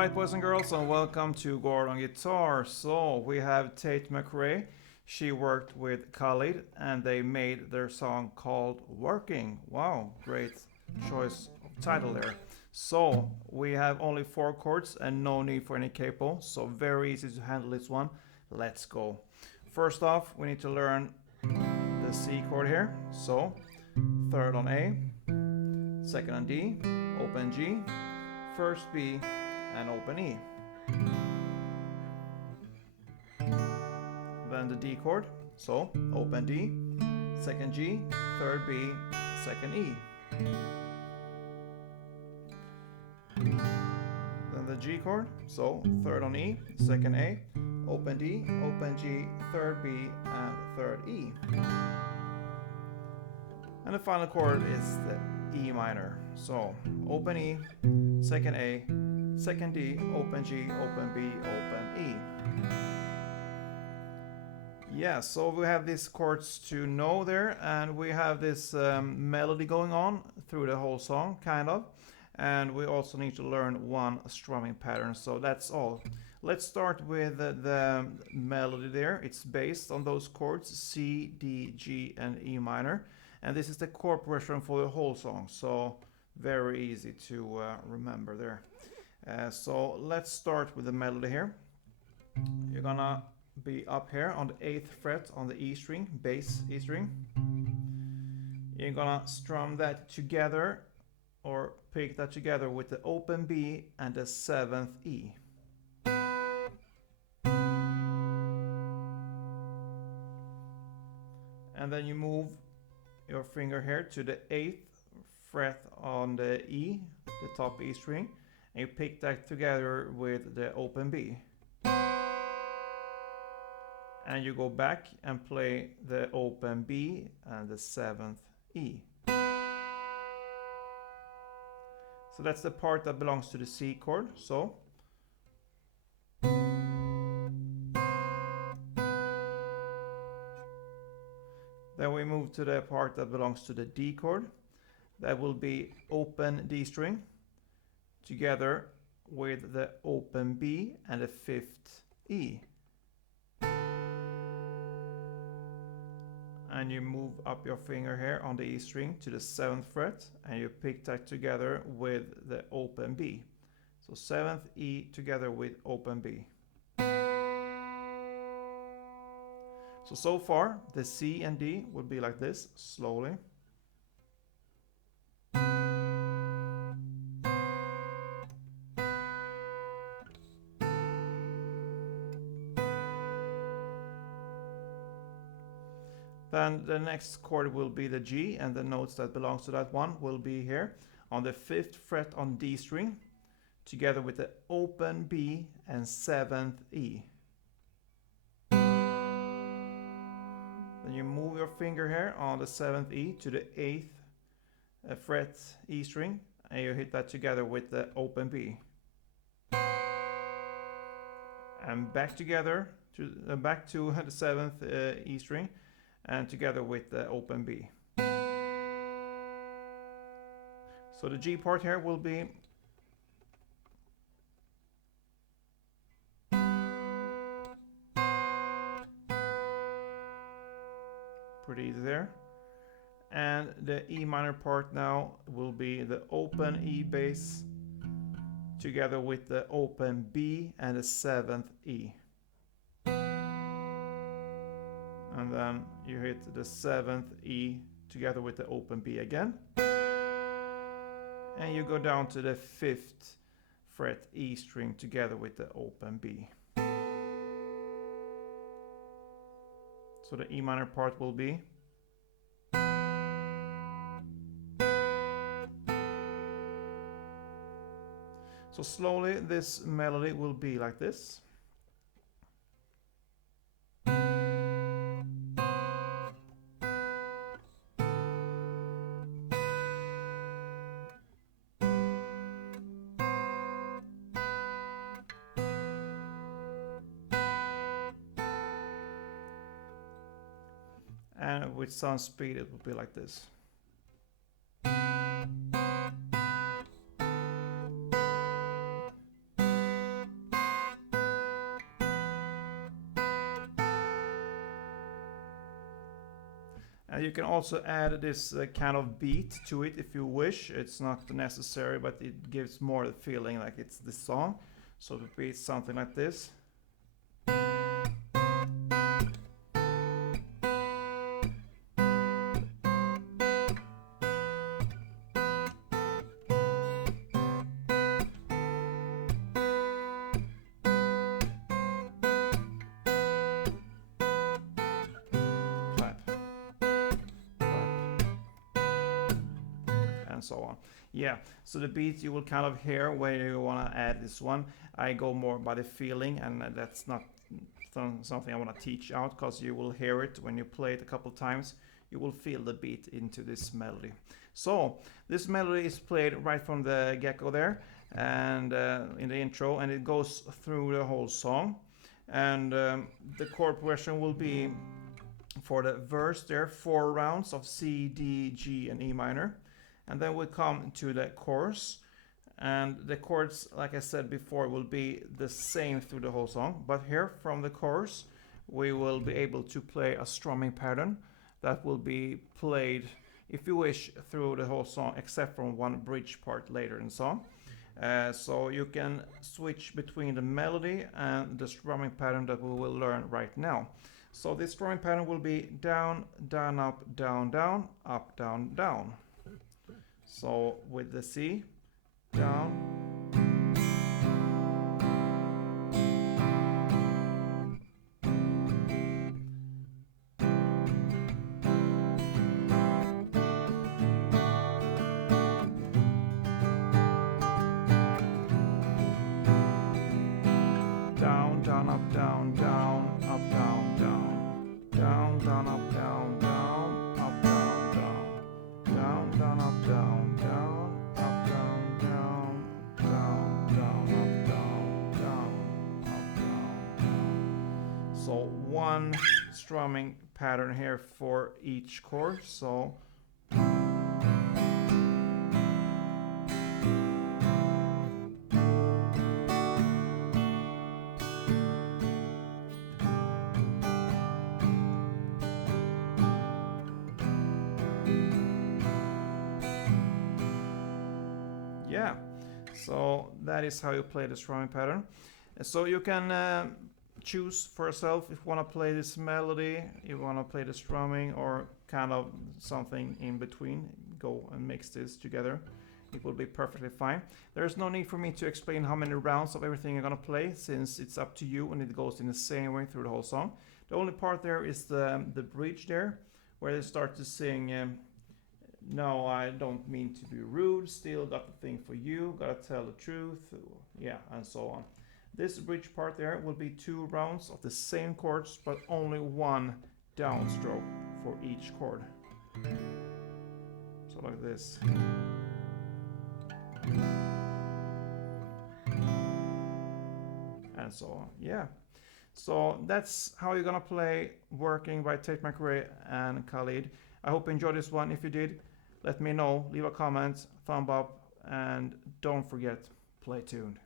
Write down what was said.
Alright, boys and girls, and welcome to Gordon Guitar. So we have TATE MCRAE. She worked with Khalid and they made their song called Working. Wow, great choice of title there. So we have only 4 chords and no need for any capo, so very easy to handle this one. Let's go. First off, we need to learn the C chord here. So third on A, second on D, open G, first B, and open E. Then the D chord, so open D, second G, third B, second E. Then the G chord, so third on E, second A, open D, open G, third B, and third E. And the final chord is the E minor, so open E, second A, second D, open G, open B, open E. Yeah, so we have these chords to know there, and we have this melody going on through the whole song, kind of. And we also need to learn one strumming pattern, so that's all. Let's start with the melody there. It's based on those chords, C, D, G, and E minor. And this is the chord progression for the whole song, so very easy to remember there. So let's start with the melody here. You're gonna be up here on the 8th fret on the E string, bass E string. You're gonna strum that together or pick that together with the open B and the 7th E. And then you move your finger here to the 8th fret on the E, the top E string, and you pick that together with the open B. And you go back and play the open B and the 7th E. So that's the part that belongs to the C chord. So then we move to the part that belongs to the D chord. That will be open D string together with the open B and the 5th E. And you move up your finger here on the E string to the 7th fret and you pick that together with the open B. So 7th E together with open B. So far the C and D would be like this, slowly. Then the next chord will be the G, and the notes that belongs to that one will be here on the 5th fret on D string together with the open B and 7th E. Then you move your finger here on the 7th E to the 8th fret E string and you hit that together with the open B. And back together to back to the 7th E string and together with the open B. So the G part here will be pretty easy there. And the E minor part now will be the open E bass together with the open B and the 7th E. And then you hit the 7th E together with the open B again. And you go down to the 5th fret E string together with the open B. So the E minor part will be so slowly this melody will be like this. And with some speed it will be like this. And you can also add this kind of beat to it if you wish. It's not necessary, but it gives more the feeling like it's the song. So it would be something like this. And so on. Yeah, so the beat you will kind of hear where you want to add this one. I go more by the feeling, and that's not something I want to teach out, because you will hear it when you play it a couple times. You will feel the beat into this melody. So this melody is played right from the get-go there, and in the intro, and it goes through the whole song. And the chord progression will be, for the verse there, 4 rounds of C, D, G, and E minor. And then we come to the chorus, and the chords, like I said before, will be the same through the whole song. But here from the chorus, we will be able to play a strumming pattern that will be played, if you wish, through the whole song, except from one bridge part later in the song. So you can switch between the melody and the strumming pattern that we will learn right now. So this strumming pattern will be down, down, up, down, down, up, down, down. So with the C, down, down, down, up, down, down, up, down, down, down, down, up, down, down, up, down, down, down, down, up, down, down, up, down, down, down, down, up, down, down, up, down, down. So one strumming pattern here for each chord. So yeah, so that is how you play the strumming pattern. So you can choose for yourself if you want to play this melody, you want to play the strumming, or kind of something in between. Go and mix this together. It will be perfectly fine. There's no need for me to explain how many rounds of everything you're gonna play, since it's up to you and it goes in the same way through the whole song. The only part there is the bridge there, where they start to sing no, I don't mean to be rude, still got the thing for you, gotta tell the truth, yeah, and so on. This bridge part there will be 2 rounds of the same chords, but only 1 downstroke for each chord. So like this. And so on, yeah. So that's how you're gonna play Working by TATE MCRAE and Khalid. I hope you enjoyed this one. If you did, let me know, leave a comment, thumb up, and don't forget, play tuned.